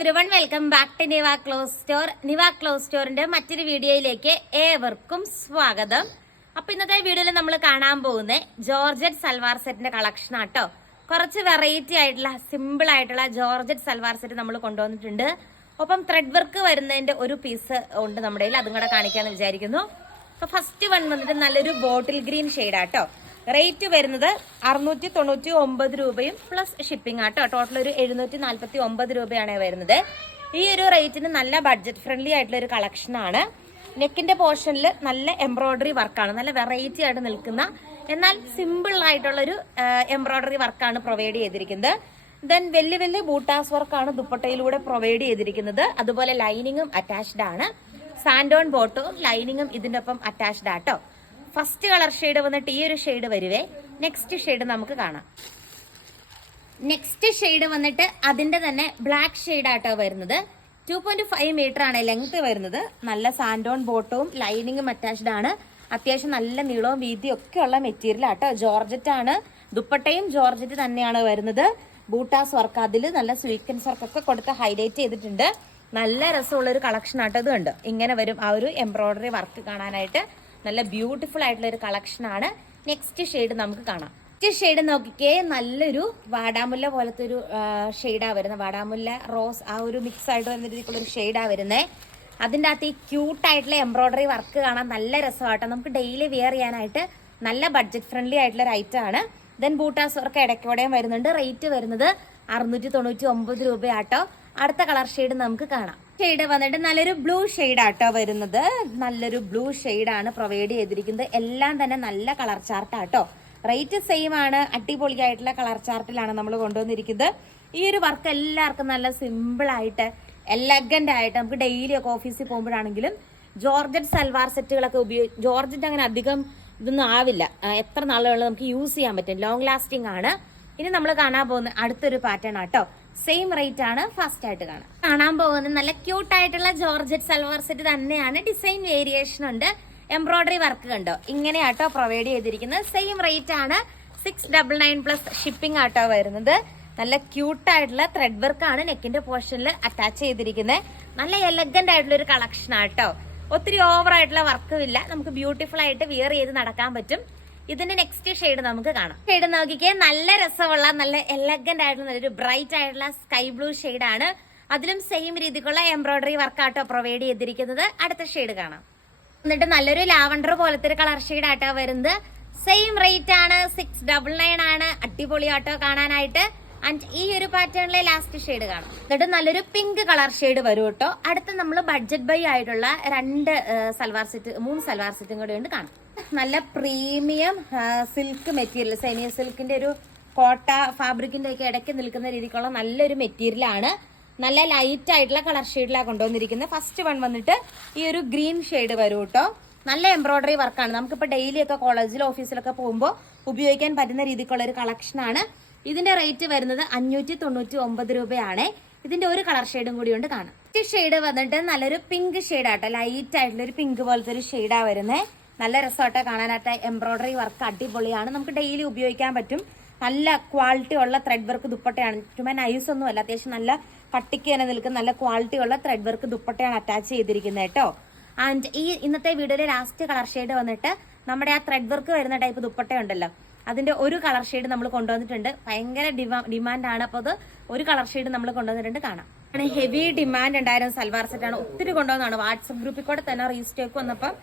Everyone welcome back to Niva close store Niva close സ്റ്റോറിന്റെ മറ്റൊരു വീഡിയോയിലേക്ക് ഏവർക്കും സ്വാഗതം. അപ്പൊ ഇന്നത്തെ വീഡിയോയിൽ നമ്മൾ കാണാൻ പോകുന്നത് ജോർജറ്റ് സൽവാർ സെറ്റിന്റെ കളക്ഷൻ ആട്ടോ. കുറച്ച് വെറൈറ്റി ആയിട്ടുള്ള സിമ്പിൾ ആയിട്ടുള്ള ജോർജറ്റ് സൽവാർ സെറ്റ് നമ്മൾ കൊണ്ടുവന്നിട്ടുണ്ട്. ഒപ്പം ത്രെഡ് വർക്ക് വരുന്നതിന്റെ ഒരു പീസ് ഉണ്ട് നമ്മുടെ കയ്യിൽ. അതും കൂടെ കാണിക്കാന്ന് വിചാരിക്കുന്നു. അപ്പൊ ഫസ്റ്റ് വൺ വന്നിട്ട് നല്ലൊരു ബോട്ടിൽ ഗ്രീൻ ഷെയ്ഡാട്ടോ റേറ്റ് വരുന്നത് അറുന്നൂറ്റി തൊണ്ണൂറ്റി ഒമ്പത് രൂപയും പ്ലസ് ഷിപ്പിംഗ് ആട്ടോ. ടോട്ടൽ ഒരു എഴുന്നൂറ്റി നാൽപ്പത്തി ഒമ്പത് രൂപയാണ് വരുന്നത്. ഈ ഒരു റേറ്റിന് നല്ല ബഡ്ജറ്റ് ഫ്രണ്ട്ലി ആയിട്ടുള്ള ഒരു കളക്ഷൻ ആണ്. നെക്കിന്റെ പോർഷനിൽ നല്ല എംബ്രോയിഡറി വർക്കാണ് നല്ല വെറൈറ്റി ആയിട്ട് നിൽക്കുന്ന എന്നാൽ സിമ്പിൾ ആയിട്ടുള്ള ഒരു എംബ്രോയിഡറി വർക്കാണ് പ്രൊവൈഡ് ചെയ്തിരിക്കുന്നത്. ദെൻ വലിയ വലിയ ബൂട്ടാസ് വർക്കാണ് ദുപ്പട്ടയിലൂടെ പ്രൊവൈഡ് ചെയ്തിരിക്കുന്നത്. അതുപോലെ ലൈനിങ്ങും അറ്റാച്ച്ഡ് ആണ്. സാൻഡോൺ ബോട്ടും ലൈനിങ്ങും ഇതിന്റെ ഒപ്പം അറ്റാച്ച്ഡ് ആട്ടോ. ഫസ്റ്റ് കളർ ഷെയ്ഡ് വന്നിട്ട് ഈ ഒരു ഷെയ്ഡ് വരുവേ. നെക്സ്റ്റ് ഷെയ്ഡ് നമുക്ക് കാണാം. നെക്സ്റ്റ് ഷെയ്ഡ് വന്നിട്ട് അതിന്റെ തന്നെ ബ്ലാക്ക് ഷെയ്ഡ് ആട്ടോ വരുന്നത്. ടു പോയിന്റ് ഫൈവ് മീറ്റർ ആണ് ലെങ്ത് വരുന്നത്. നല്ല സാൻഡോൺ ബോട്ടവും ലൈനിങ്ങും അറ്റാച്ച്ഡ് ആണ്. അത്യാവശ്യം നല്ല നീളവും വീതിയും ഒക്കെ ഉള്ള മെറ്റീരിയൽ ആട്ടോ. ജോർജറ്റ് ആണ്. ദുപ്പട്ടയും ജോർജറ്റ് തന്നെയാണ് വരുന്നത്. ബൂട്ടാസ് വർക്ക് അതിൽ നല്ല സ്വീക്കൻസ് വർക്ക് ഒക്കെ കൊടുത്ത് ഹൈലൈറ്റ് ചെയ്തിട്ടുണ്ട്. നല്ല രസമുള്ള ഒരു കളക്ഷൻ ആട്ടോ ഇത് ഇങ്ങനെ വരും ആ ഒരു എംബ്രോയിഡറി വർക്ക് കാണാനായിട്ട്. നല്ല ബ്യൂട്ടിഫുൾ ആയിട്ടുള്ള ഒരു കളക്ഷൻ ആണ്. നെക്സ്റ്റ് ഷെയ്ഡ് നമുക്ക് കാണാം. നെക്സ്റ്റ് ഷെയ്ഡ് നോക്കിക്കേ നല്ലൊരു വാടാമുല്ല പോലത്തെ ഒരു ഷെയ്ഡാ വരുന്നത് വാടാമുല്ല റോസ് ആ ഒരു മിക്സ് ആയിട്ട് വരുന്ന രീതിക്കുള്ള ഒരു ഷെയ്ഡാ വരുന്നത് അതിന്റെ അകത്ത് ഈ ക്യൂട്ടായിട്ടുള്ള എംബ്രോയിഡറി വർക്ക് കാണാൻ നല്ല രസമാട്ടോ നമുക്ക് ഡെയിലി വെയർ ചെയ്യാനായിട്ട് നല്ല ബഡ്ജറ്റ് ഫ്രണ്ട്ലി ആയിട്ടുള്ള ഒരു ഐറ്റം ആണ്. ദെൻ ബൂട്ടാസ് വർക്ക് ഇടയ്ക്കോടെയും വരുന്നുണ്ട്. റേറ്റ് വരുന്നത് അറുന്നൂറ്റി തൊണ്ണൂറ്റി ഒമ്പത് രൂപയാട്ടോ. അടുത്ത കളർ ഷെയ്ഡ് നമുക്ക് കാണാം. ഷെയ്ഡ് വന്നിട്ട് നല്ലൊരു ബ്ലൂ ഷെയ്ഡ് ആട്ടോ വരുന്നത്. നല്ലൊരു ബ്ലൂ ആണ് പ്രൊവൈഡ് ചെയ്തിരിക്കുന്നത്. എല്ലാം തന്നെ നല്ല കളർ ചാർട്ടാട്ടോ. റേറ്റ് സെയിം ആണ്. അടിപൊളിയായിട്ടുള്ള കളർ ചാർട്ടിലാണ് നമ്മൾ കൊണ്ടുവന്നിരിക്കുന്നത്. ഈ ഒരു വർക്ക് എല്ലാവർക്കും നല്ല സിമ്പിൾ ആയിട്ട് എലഗന്റ് ആയിട്ട് നമുക്ക് ഡെയിലി ഒക്കെ ഓഫീസിൽ പോകുമ്പോഴാണെങ്കിലും ജോർജറ്റ് സൽവാർ സെറ്റുകളൊക്കെ ഉപയോഗിച്ച് ജോർജറ്റ് അങ്ങനെ അധികം ഇതൊന്നും ആവില്ല. എത്ര നാളുകളിൽ നമുക്ക് യൂസ് ചെയ്യാൻ പറ്റും. ലോങ് ലാസ്റ്റിംഗ് ആണ്. ഇനി നമ്മൾ കാണാൻ പോകുന്ന അടുത്തൊരു പാറ്റേൺ ആട്ടോ. സെയിം റേറ്റ് ആണ് ഫസ്റ്റ് ആയിട്ട് കാണാം കാണാൻ പോകുന്നത് നല്ല ക്യൂട്ട് ആയിട്ടുള്ള ജോർജറ്റ് സൽവാർ സെറ്റ് തന്നെയാണ്. ഡിസൈൻ വേരിയേഷൻ ഉണ്ട്. എംബ്രോയിഡറി വർക്ക് കണ്ടോ? ഇങ്ങനെയാട്ടോ പ്രൊവൈഡ് ചെയ്തിരിക്കുന്നത്. സെയിം റേറ്റ് ആണ്. Six double nine plus shipping ആട്ടോ വരുന്നത്. നല്ല ക്യൂട്ട് ആയിട്ടുള്ള ത്രെഡ് വർക്ക് ആണ് നെക്കിന്റെ പോർഷനിൽ അറ്റാച്ച് ചെയ്തിരിക്കുന്നത് നല്ല എലഗന്റ് ആയിട്ടുള്ള ഒരു കളക്ഷൻ ആട്ടോ. ഒത്തിരി ഓവർ ആയിട്ടുള്ള വർക്കും ഇല്ല. നമുക്ക് ബ്യൂട്ടിഫുൾ ആയിട്ട് വിയർ ചെയ്ത് നടക്കാൻ പറ്റും. ഇതിന്റെ നെക്സ്റ്റ് ഷെയ്ഡ് നമുക്ക് കാണാം. ഷെയ്ഡ് നോക്കിക്കേ നല്ല രസമുള്ള നല്ല എലഗന്റ് ആയിട്ടുള്ള നല്ലൊരു ബ്രൈറ്റ് ആയിട്ടുള്ള സ്കൈ ബ്ലൂ ആണ്. അതിലും സെയിം രീതിക്കുള്ള എംബ്രോയിഡറി വർക്കാട്ടോ പ്രൊവൈഡ് ചെയ്തിരിക്കുന്നത്. അടുത്ത ഷെയ്ഡ് കാണാം. എന്നിട്ട് നല്ലൊരു ലാവണ്ടർ പോലത്തെ ഒരു കളർ ഷെയ്ഡ് ആട്ടോ വരുന്നത്. സെയിം റേറ്റ് ആണ് സിക്സ് ഡബിൾ നയൻ ആണ്. അടിപൊളി ആട്ടോ കാണാനായിട്ട്. ആൻഡ് ഈ ഒരു പാറ്റേണിലെ ലാസ്റ്റ് ഷെയ്ഡ് കാണാം. എന്നിട്ട് നല്ലൊരു പിങ്ക് കളർ ഷെയ്ഡ് വരും കേട്ടോ. അടുത്ത നമ്മൾ ബഡ്ജറ്റ് ബൈ ആയിട്ടുള്ള രണ്ട് സൽവാർ സെറ്റ് മൂന്ന് സൽവാർ സെറ്റും കൂടെ ഉണ്ട് കാണാം. നല്ല പ്രീമിയം സിൽക്ക് മെറ്റീരിയൽ സെമി സിൽക്കിന്റെ ഒരു കോട്ട ഫാബ്രിക്കിന്റെ ഒക്കെ ഇടയ്ക്ക് നിൽക്കുന്ന രീതിക്കുള്ള നല്ലൊരു മെറ്റീരിയൽ ആണ്. നല്ല ലൈറ്റ് ആയിട്ടുള്ള കളർ ഷെയ്ഡിലാണ് കൊണ്ടുവന്നിരിക്കുന്നത്. ഫസ്റ്റ് വൺ വന്നിട്ട് ഈ ഒരു ഗ്രീൻ ഷെയ്ഡ് വരും കേട്ടോ. നല്ല എംബ്രോയിഡറി വർക്കാണ് നമുക്കിപ്പോൾ ഡെയിലി ഒക്കെ കോളേജിലോ ഓഫീസിലൊക്കെ പോകുമ്പോൾ ഉപയോഗിക്കാൻ പറ്റുന്ന രീതിക്കുള്ള ഒരു കളക്ഷനാണ് ഇതിന്റെ റേറ്റ് വരുന്നത് അഞ്ഞൂറ്റി തൊണ്ണൂറ്റി ഒമ്പത് രൂപയാണ്. ഇതിന്റെ ഒരു കളർ ഷെയ്ഡും കൂടി ഉണ്ട് കാണാം. ഷെയ്ഡ് വന്നിട്ട് നല്ലൊരു പിങ്ക് ഷെയ്ഡ് ആട്ടോ ലൈറ്റ് ആയിട്ടുള്ള ഒരു പിങ്ക് പോലത്തെ ഒരു ഷെയ്ഡാ വരുന്നത് നല്ല രസമായിട്ട് കാണാനായിട്ട്. എംബ്രോയിഡറി വർക്ക് അടിപൊളിയാണ്. നമുക്ക് ഡെയിലി ഉപയോഗിക്കാൻ പറ്റും. നല്ല ക്വാളിറ്റി ഉള്ള ത്രെഡ് വർക്ക് ദുപ്പട്ടയാണ്. ചുമ്മാ നൈസ് ഒന്നും അല്ല. അത്യാവശ്യം നല്ല കട്ടിക്ക് തന്നെ നിൽക്കുന്ന നല്ല ക്വാളിറ്റി ഉള്ള ത്രെഡ് വർക്ക് ദുപ്പട്ടയാണ് അറ്റാച്ച് ചെയ്തിരിക്കുന്നത് കേട്ടോ. ആൻഡ് ഈ ഇന്നത്തെ വീഡിയോയിലെ ലാസ്റ്റ് കളർ ഷെയ്ഡ് വന്നിട്ട് നമ്മുടെ ആ ത്രെഡ് വർക്ക് വരുന്ന ടൈപ്പ് ദുപ്പട്ട ഉണ്ടല്ലോ അതിന്റെ ഒരു കളർ ഷെയ്ഡ് നമ്മൾ കൊണ്ടുവന്നിട്ടുണ്ട്. ഭയങ്കര ഡിമാൻഡ് ആണ്. അപ്പോൾ അത് ഒരു കളർ ഷെയ്ഡ് നമ്മൾ കൊണ്ടുവന്നിട്ടുണ്ട് കാണാം. ഹെവി ഡിമാൻഡ് ഉണ്ടായിരുന്ന സൽവാർ സെറ്റാണ് ഒത്തിരി കൊണ്ടുവന്നതാണ്. വാട്സപ്പ് ഗ്രൂപ്പിൽ കൂടെ തന്നെ റീസ്റ്റോക്ക് വന്നപ്പം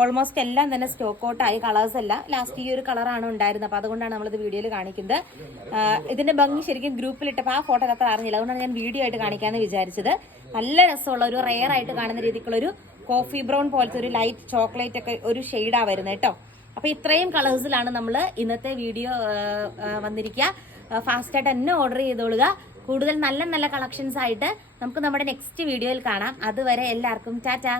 ഓൾമോസ്റ്റ് എല്ലാം തന്നെ സ്റ്റോക്ക് ഔട്ട് ആയി. കളേഴ്സ് എല്ലാം. ലാസ്റ്റ് ഈ ഒരു കളറാണ് ഉണ്ടായിരുന്നത്. അപ്പോൾ അതുകൊണ്ടാണ് നമ്മളിത് വീഡിയോയിൽ കാണിക്കുന്നത്. ഇതിന്റെ ഭംഗി ശരിക്കും ഗ്രൂപ്പിലിട്ടപ്പോൾ ആ ഫോട്ടോ അത്ര അറിഞ്ഞില്ല. അതുകൊണ്ടാണ് ഞാൻ വീഡിയോ ആയിട്ട് കാണിക്കാമെന്ന് വിചാരിച്ചത്. നല്ല രസമുള്ള ഒരു റെയർ ആയിട്ട് കാണുന്ന രീതിക്കുള്ള ഒരു കോഫി ബ്രൗൺ പോലത്തെ ഒരു ലൈറ്റ് ചോക്ലേറ്റ് ഒക്കെ ഒരു ഷെയ്ഡാണ് വരുന്നത് കേട്ടോ. അപ്പോൾ ഇത്രയും കളേഴ്സിലാണ് നമ്മൾ ഇന്നത്തെ വീഡിയോ വന്നിരിക്കുക ഫാസ്റ്റായിട്ട് തന്നെ ഓർഡർ ചെയ്തോളുക. കൂടുതൽ നല്ല നല്ല കളക്ഷൻസ് ആയിട്ട് നമുക്ക് നമ്മുടെ നെക്സ്റ്റ് വീഡിയോയിൽ കാണാം. അതുവരെ എല്ലാവർക്കും ടാറ്റാ.